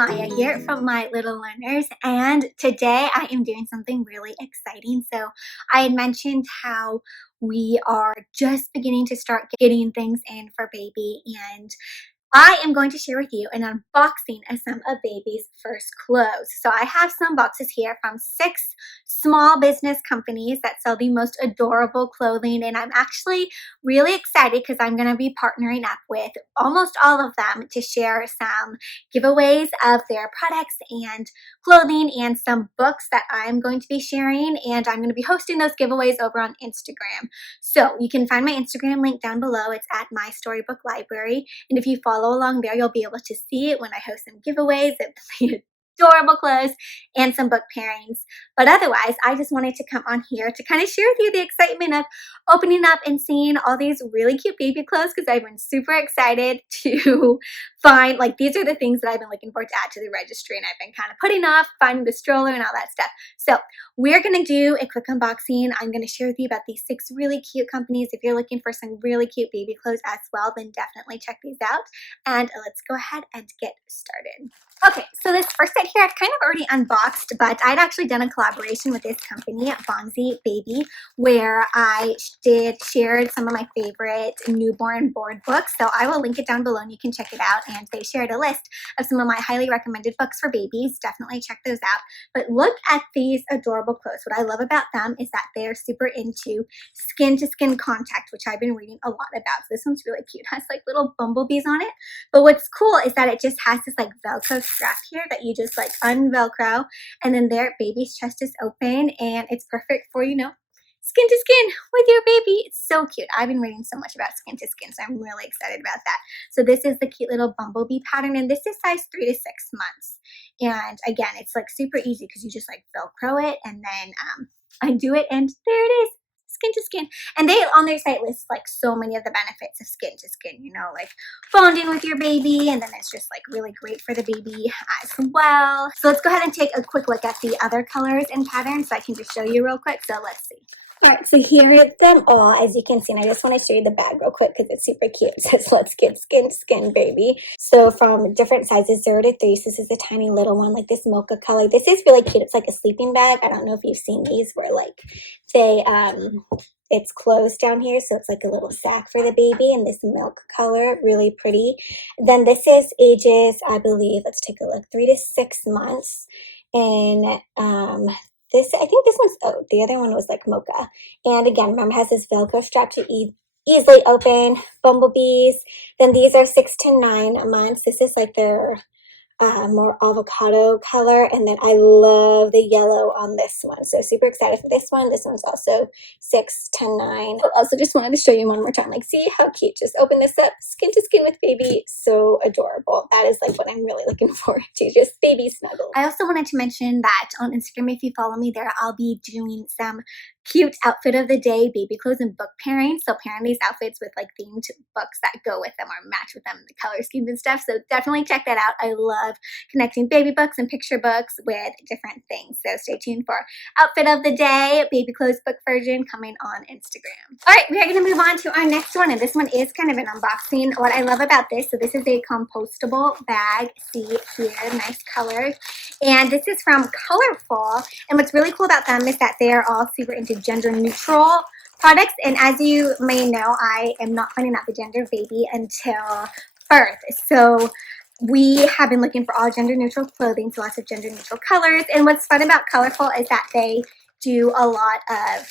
Maya here from My Little Learners, and today I am doing something really exciting. So I had mentioned how we are just beginning to start getting things in for baby, and I am going to share with you an unboxing of some of baby's first clothes. So I have some boxes here from 6 small business companies that sell the most adorable clothing, and I'm actually really excited because I'm going to be partnering up with almost all of them to share some giveaways of their products and clothing and some books that I'm going to be sharing, and I'm going to be hosting those giveaways over on Instagram. So you can find my Instagram link down below. It's at MaiStoryBook Library, and if you follow along there, you'll be able to see it when I host some giveaways of adorable clothes and some book pairings. But otherwise, I just wanted to come on here to kind of share with you the excitement of opening up and seeing all these really cute baby clothes, because I've been super excited to find, like, these are the things that I've been looking for to add to the registry, and I've been kind of putting off finding the stroller and all that stuff. So we're going to do a quick unboxing. I'm going to share with you about these 6 really cute companies. If you're looking for some really cute baby clothes as well, then definitely check these out. And let's go ahead and get started. Okay, so this first set here I've kind of already unboxed, but I'd actually done a collaboration with this company, Bonsie Baby, where I shared some of my favorite newborn board books. So I will link it down below and you can check it out. And they shared a list of some of my highly recommended books for babies. Definitely check those out. But look at these adorable clothes. What I love about them is that they're super into skin-to-skin contact, which I've been reading a lot about. So this one's really cute. It has like little bumblebees on it. But what's cool is that it just has this like Velcro strap here that you just like unvelcro, and then there baby's chest is open, and it's perfect for, you know, skin to skin with your baby. It's so cute. I've been reading so much about skin to skin, so I'm really excited about that. So this is the cute little bumblebee pattern, and this is size 3 to 6 months. And again, it's like super easy because you just like Velcro it and then undo it, and there it is. Skin to skin. And they on their site list like so many of the benefits of skin to skin, you know, like bonding with your baby, and then it's just like really great for the baby as well. So let's go ahead and take a quick look at the other colors and patterns so I can just show you real quick. So let's see. All right, so here are them all, as you can see, and I just want to show you the bag real quick because it's super cute. It says, let's get skin to skin, baby. So from different sizes, 0 to 3, so this is a tiny little one, like this mocha color. This is really cute. It's like a sleeping bag. I don't know if you've seen these where like they, it's closed down here, so it's like a little sack for the baby, and this milk color, really pretty. Then this is ages, I believe, let's take a look, 3 to 6 months, and this, I think this one's, oh, the other one was like mocha. And again, remember, it has this Velcro strap to easily open, bumblebees. Then these are 6 to 9 months. This is like their more avocado color, and then I love the yellow on this one, so super excited for this one. This one's also 6 to 9. Also just wanted to show you one more time, like, see how cute, just open this up, skin to skin with baby, so adorable. That is like what I'm really looking forward to, just baby snuggle. I also wanted to mention that on Instagram, if you follow me there, I'll be doing some cute outfit of the day, baby clothes, and book pairing. So pairing these outfits with like themed books that go with them or match with them, the color schemes and stuff. So definitely check that out. I love connecting baby books and picture books with different things. So stay tuned for outfit of the day, baby clothes book version coming on Instagram. All right, we are going to move on to our next one, and this one is kind of an unboxing. What I love about this, so this is a compostable bag. See here, nice color. And this is from Colorful. And what's really cool about them is that they are all super into gender neutral products. And as you may know, I am not finding out the gender of baby until birth. So we have been looking for all gender neutral clothing, so lots of gender neutral colors. And what's fun about Colorful is that they do a lot of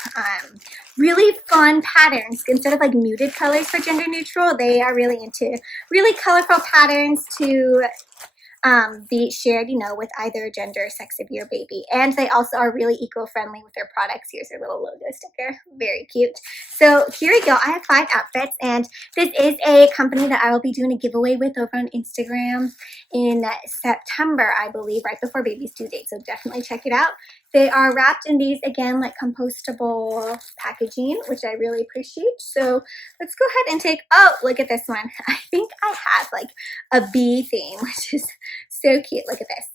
really fun patterns. Instead of like muted colors for gender neutral, they are really into really colorful patterns to be shared, you know, with either gender or sex of your baby. And they also are really eco-friendly with their products. Here's their little logo sticker, very cute. So here we go. I have 5 outfits, and this is a company that I will be doing a giveaway with over on Instagram in September, I believe, right before baby's due date. So definitely check it out. They are wrapped in these, again, like compostable packaging, which I really appreciate. So let's go ahead and take, oh, look at this one. I think I have like a bee theme, which is so cute. Look at this.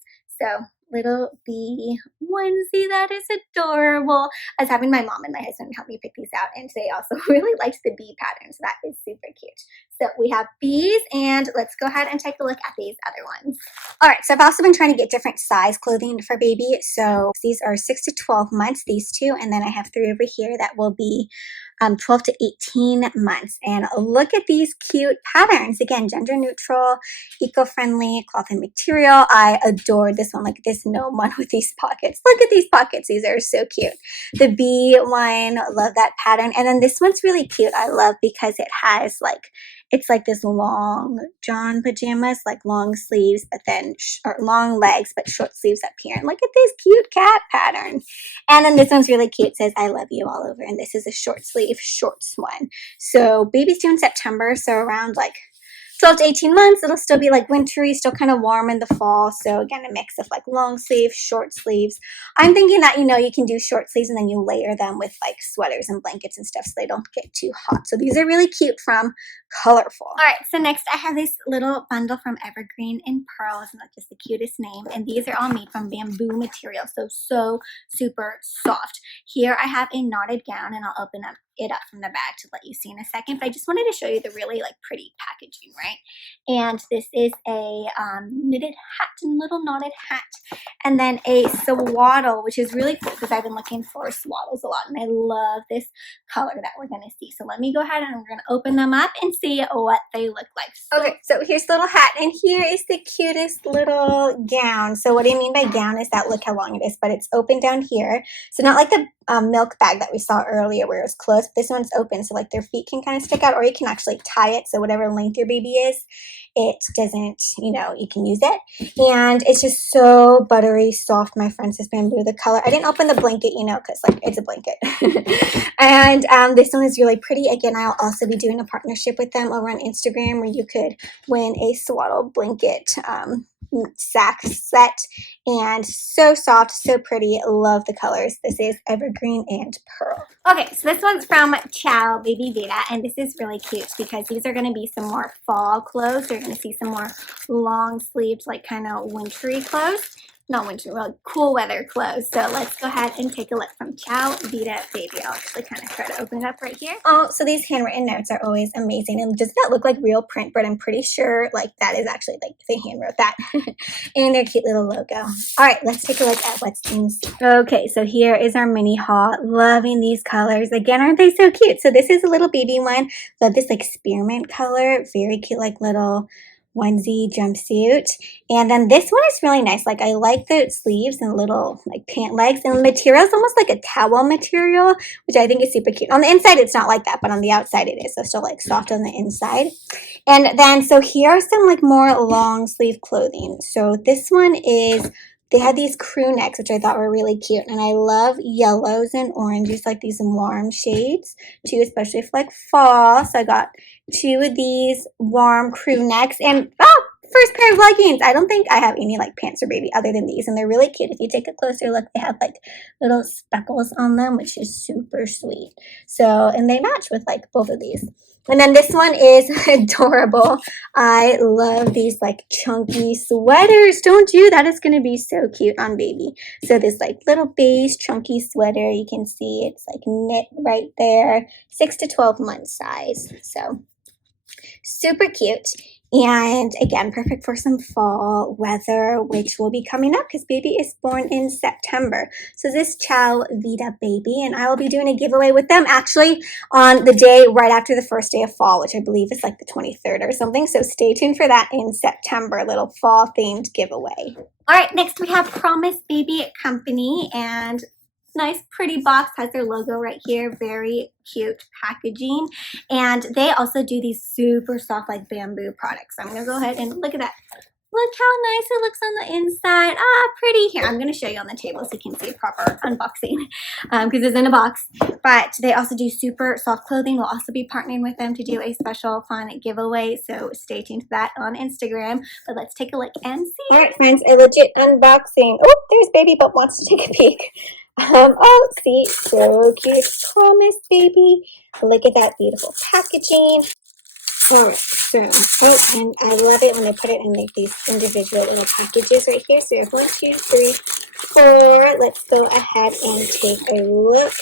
So little bee onesie that is adorable. I was having my mom and my husband help me pick these out, and they also really liked the bee pattern, so that is super cute. So we have bees, and let's go ahead and take a look at these other ones. All right, so I've also been trying to get different size clothing for baby. So these are 6 to 12 months, these two, and then I have 3 over here that will be 12 to 18 months. And look at these cute patterns. Again, gender neutral, eco-friendly cloth and material. I adore this one. Look at this gnome one with these pockets. Look at these pockets. These are so cute. The bee one, love that pattern. And then this one's really cute. I love because it has like, it's like this long john pajamas, like long sleeves, but then long legs, but short sleeves up here. And look at this cute cat pattern. And then this one's really cute. It says, I love you all over. And this is a short sleeve shorts one. So baby's due in September. So around like 12 to 18 months, it'll still be like wintry, still kind of warm in the fall. So again, a mix of like long sleeves, short sleeves. I'm thinking that, you know, you can do short sleeves and then you layer them with like sweaters and blankets and stuff so they don't get too hot. So these are really cute from Colorful. All right, so next I have this little bundle from Evergreen in Pearls, and that's just the cutest name. And these are all made from bamboo material, so super soft. Here I have a knotted gown, and I'll open it up from the back to let you see in a second, but I just wanted to show you the really like pretty packaging, right? And this is a knitted hat and little knotted hat, and then a swaddle, which is really cool because I've been looking for swaddles a lot, and I love this color that we're going to see. So let me go ahead and we're going to open them up and see what they look like. Okay, so here's the little hat, and here is the cutest little gown. So what I mean by gown is that, look how long it is, but it's open down here. So not like the milk bag that we saw earlier where it was closed. This one's open, so like their feet can kind of stick out, or you can actually tie it so whatever length your baby is, it doesn't, you know, you can use it. And it's just so buttery soft. My friend says bamboo, the color. I didn't open the blanket, you know, because like it's a blanket. And this one is really pretty. Again, I'll also be doing a partnership with them over on Instagram where you could win a swaddle blanket sack set, and so soft, so pretty. Love the colors. This is Evergreen and Pearl. Okay, so this one's from Ciao Baby Vita, and this is really cute because these are going to be some more fall clothes. You're going to see some more long sleeves, like kind of wintry clothes. Not winter, well, cool weather clothes. So let's go ahead and take a look from Ciao Vita Baby. I'll actually kind of try to open it up right here. Oh, so these handwritten notes are always amazing. And does that look like real print? But I'm pretty sure like that is actually like they hand wrote that. And their cute little logo. All right, let's take a look at what's inside. Okay, so here is our mini haul. Loving these colors. Again, aren't they so cute? So this is a little baby one. Love this like spearmint color. Very cute, like little onesie jumpsuit. And then this one is really nice. Like I like the sleeves and little like pant legs, and the material is almost like a towel material, which I think is super cute. On the inside it's not like that, but on the outside it is. So still like soft on the inside. And then so here are some like more long sleeve clothing. So this one is, they had these crew necks, which I thought were really cute. And I love yellows and oranges, like these warm shades too, especially for like fall. So I got 2 of these warm crew necks, and first pair of leggings. I don't think I have any like pants for baby other than these, and they're really cute. If you take a closer look, they have like little speckles on them, which is super sweet. So, and they match with like both of these. And then this one is adorable. I love these like chunky sweaters, don't you? That is going to be so cute on baby. So this like little beige chunky sweater, you can see it's like knit right there, 6 to 12 month size. So super cute. And again, perfect for some fall weather, which will be coming up because baby is born in September. So this Ciao Vita Baby, and I will be doing a giveaway with them actually on the day right after the first day of fall, which I believe is like the 23rd or something. So stay tuned for that in September, a little fall themed giveaway. All right, next we have Promise Baby Company, and nice pretty box, has their logo right here, very cute packaging. And they also do these super soft like bamboo products. So I'm gonna go ahead and look at that. Look how nice it looks on the inside. Pretty. Here, I'm going to show you on the table so you can see a proper unboxing because it's in a box. But they also do super soft clothing. We'll also be partnering with them to do a special fun giveaway. So stay tuned to that on Instagram. But let's take a look and see. All right, friends, a legit unboxing. Oh, there's Baby Bump wants to take a peek. Oh, see, so cute. Promise Baby. Look at that beautiful packaging. Alright, so, oh, and I love it when they put it in like these individual little packages right here. So you have 1, 2, 3, 4. Let's go ahead and take a look.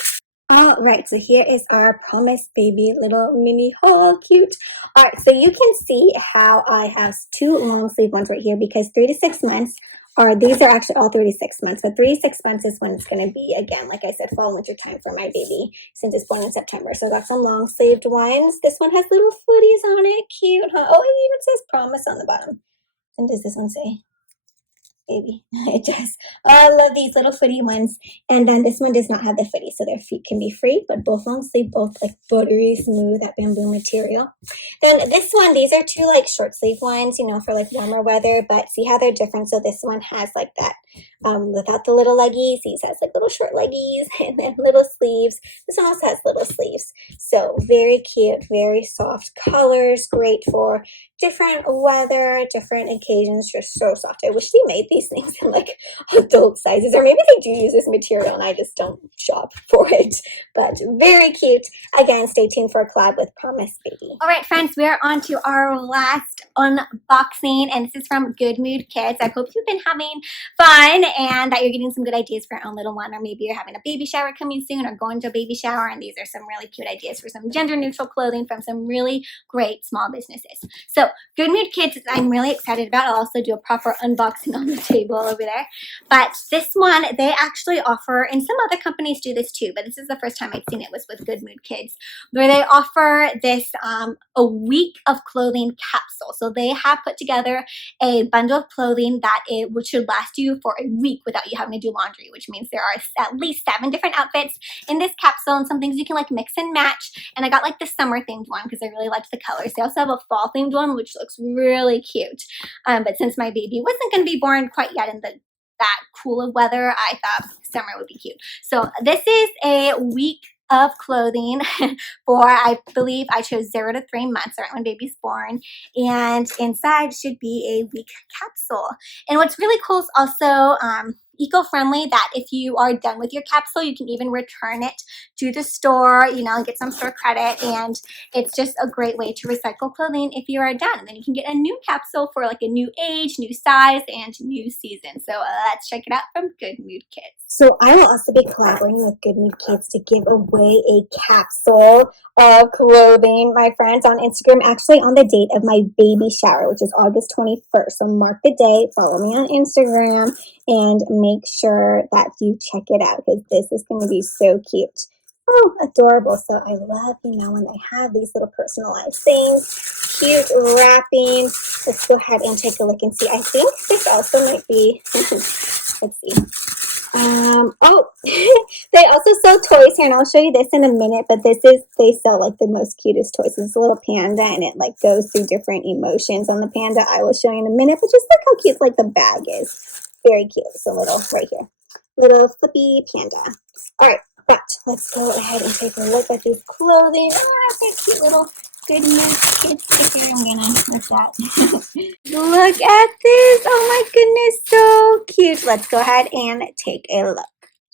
All right, so here is our Promise Baby little mini haul. Cute. All right, so you can see how I have 2 long sleeve ones right here because 3 to 6 months are, these are actually all 3 to 6 months, but 3 to 6 months is when it's going to be, again, like I said, fall winter time for my baby since it's born in September. So I got some long sleeved ones. This one has little footies on it. Cute, huh? Oh, it even says Promise on the bottom. And does this one say? Baby, it does. Oh, I love these little footy ones. And then this one does not have the footy, so their feet can be free, but both long sleeve, both like buttery smooth, that bamboo material. Then this one, these are 2 like short sleeve ones, you know, for like warmer weather, but see how they're different. So this one has like that without the little leggies. These has like little short leggies and then little sleeves. This one also has little sleeves. So very cute, very soft colors, great for different weather, different occasions, just so soft. I wish they made these things in like adult sizes, or maybe they do use this material and I just don't shop for it, but very cute. Again, stay tuned for a collab with Promise Baby. All right, friends, we're on to our last unboxing, and this is from Good Mood Kids. I hope you've been having fun and that you're getting some good ideas for your own little one, or maybe you're having a baby shower coming soon or going to a baby shower, and these are some really cute ideas for some gender neutral clothing from some really great small businesses. So Good Mood Kids, I'm really excited about. I'll also do a proper unboxing on the table over there. But this one, they actually offer, and some other companies do this too, but this is the first time I've seen it was with Good Mood Kids, where they offer this a week of clothing capsule. So they have put together a bundle of clothing that which should last you for a week without you having to do laundry, which means there are at least 7 different outfits in this capsule and some things you can like mix and match. And I got like the summer themed one because I really liked the colors. They also have a fall themed one, which looks really cute. But since my baby wasn't going to be born quite yet in that cool of weather, I thought summer would be cute. So this is a week of clothing for, I believe I chose 0 to 3 months, right when baby's born, and inside should be a week capsule. And what's really cool is also eco-friendly, that if you are done with your capsule, you can even return it to the store, you know, get some store credit, and it's just a great way to recycle clothing if you are done. And then you can get a new capsule for like a new age, new size, and new season. So let's check it out from Good Mood Kids. So I will also be collaborating with Good Mood Kids to give away a capsule of clothing, my friends, on Instagram, actually on the date of my baby shower, which is August 21st. So mark the date, follow me on Instagram, and make sure that you check it out because this is going to be so cute. Oh, adorable. So I love, you know, when they have these little personalized things, cute wrapping. Let's go ahead and take a look and see. I think this also might be, let's see. Oh, they also sell toys here, and I'll show you this in a minute, but this is, they sell like the most cutest toys. It's a little panda, and it like goes through different emotions on the panda. I will show you in a minute, but just look how cute like the bag is. Very cute. It's a little, right here, little flippy panda. All right, but let's go ahead and take a look at these clothing. Oh, that's a cute little Good Mood Kids sticker. I'm gonna look that. Look at this. Oh my goodness, so cute. Let's go ahead and take a look.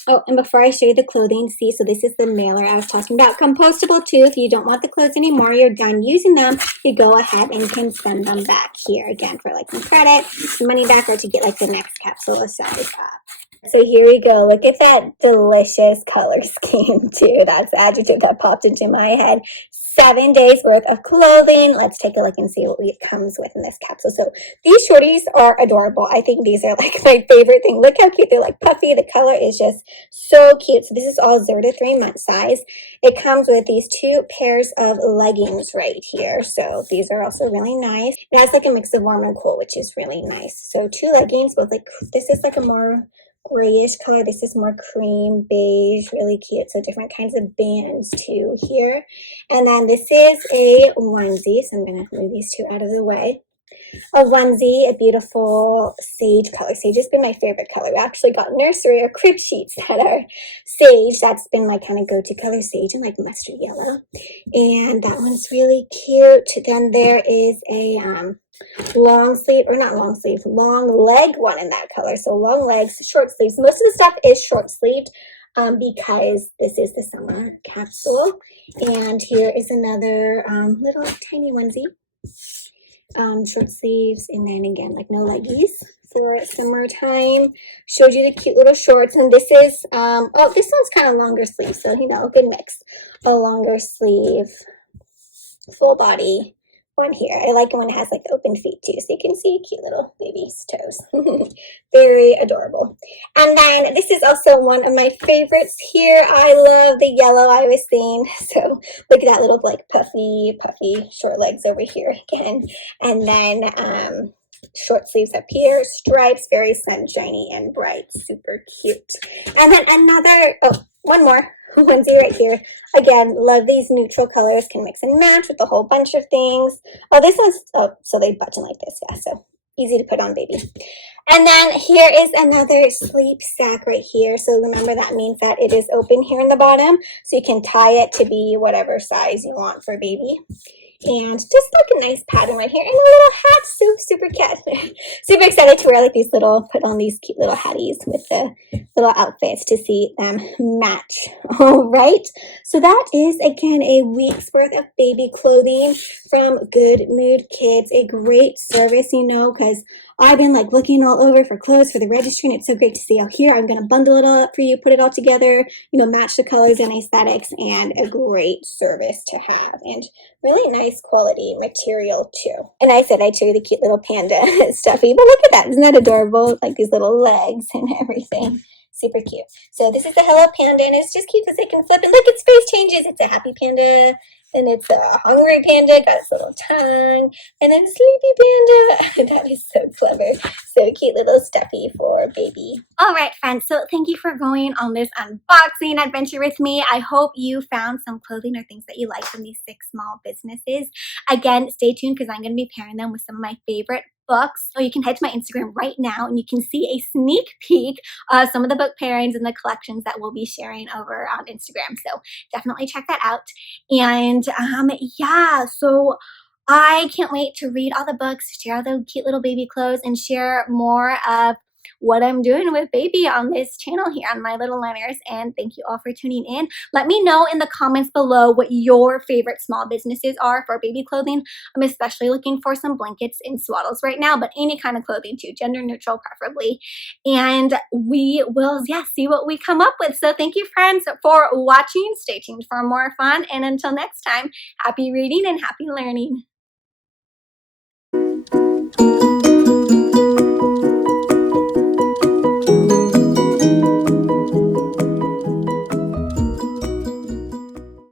Oh, and before I show you the clothing, see, so this is the mailer I was talking about. Compostable too. If you don't want the clothes anymore, you're done using them, you go ahead and can send them back here again for like some credit, some money back, or to get like the next capsule a size up. So here we go. Look at that delicious color scheme too. That's the adjective that popped into my head. 7 days worth of clothing. Let's take a look and see what it comes with in this capsule. So these shorties are adorable. I think these are like my favorite thing. Look how cute. They're like puffy. The color is just so cute. So this is all 0 to 3 month size. It comes with these 2 pairs of leggings right here. So these are also really nice. It has like a mix of warm and cool, which is really nice. So 2 leggings, both like, this is like a more grayish color. This is more cream beige, really cute. So different kinds of bands too here. And then this is a onesie. So I'm going to move these 2 out of the way. A onesie, a beautiful sage color. Sage has been my favorite color. I actually got Nursery or crib sheets that are sage. That's been my kind of go-to color, sage and like mustard yellow. And that one's really cute. Then there is a long sleeve, or not long sleeve, long leg one in that color. So long legs, short sleeves. Most of the stuff is short sleeved. because this is the summer capsule. And here is another little tiny onesie. Short sleeves, and then again, like no leggies for summertime. Showed you the cute little shorts, and this is, oh, this one's kind of longer sleeve, so, you know, good mix. A longer sleeve, full body one here. I like it when it has like open feet too, so you can see cute little baby's toes. Very adorable. And then this is also one of my favorites here. I love the yellow I was saying. So look at that little like puffy short legs over here again. And then short sleeves up here, stripes, very sunshiny and bright, super cute. And then another, oh, one more onesie right here. Again, love these neutral colors, can mix and match with a whole bunch of things. Oh, this one's, oh, so they button like this, yeah, so easy to put on baby. And then here is another sleep sack right here. So remember, that means that it is open here in the bottom, so you can tie it to be whatever size you want for baby. And just like a nice pattern right here, and a little hat, so super cute. Super excited to wear like these little, put on these cute little hatties with the little outfits to see them match. All right, so that is again a week's worth of baby clothing from Good Mood Kids. A great service, you know, because I've been like looking all over for clothes for the registry, and it's so great to see out here. I'm going to bundle it all up for you, put it all together, you know, match the colors and aesthetics, and a great service to have, and really nice quality material too. And I said I'd show you the cute little panda stuffy, but look at that. Isn't that adorable? Like these little legs and everything. Super cute. So this is the Hello Panda, and it's just cute because it can flip, and look, its face changes. It's a happy panda, and it's a hungry panda, got its little tongue, and then sleepy panda. That is so clever. So cute little stuffy for baby. All right, friends, so thank you for going on this unboxing adventure with me. I hope you found some clothing or things that you like from these 6 small businesses. Again, stay tuned because I'm going to be pairing them with some of my favorite books. So you can head to my Instagram right now and you can see a sneak peek of some of the book pairings and the collections that we'll be sharing over on Instagram. So definitely check that out. And yeah, so I can't wait to read all the books, share all the cute little baby clothes, and share more of what I'm doing with baby on this channel here on My Little Learners. And thank you all for tuning in. Let me know in the comments below what your favorite small businesses are for baby clothing. I'm especially looking for some blankets and swaddles right now, but any kind of clothing too, gender neutral preferably. And we will, yeah, see what we come up with. So thank you, friends, for watching. Stay tuned for more fun. And until next time, happy reading and happy learning.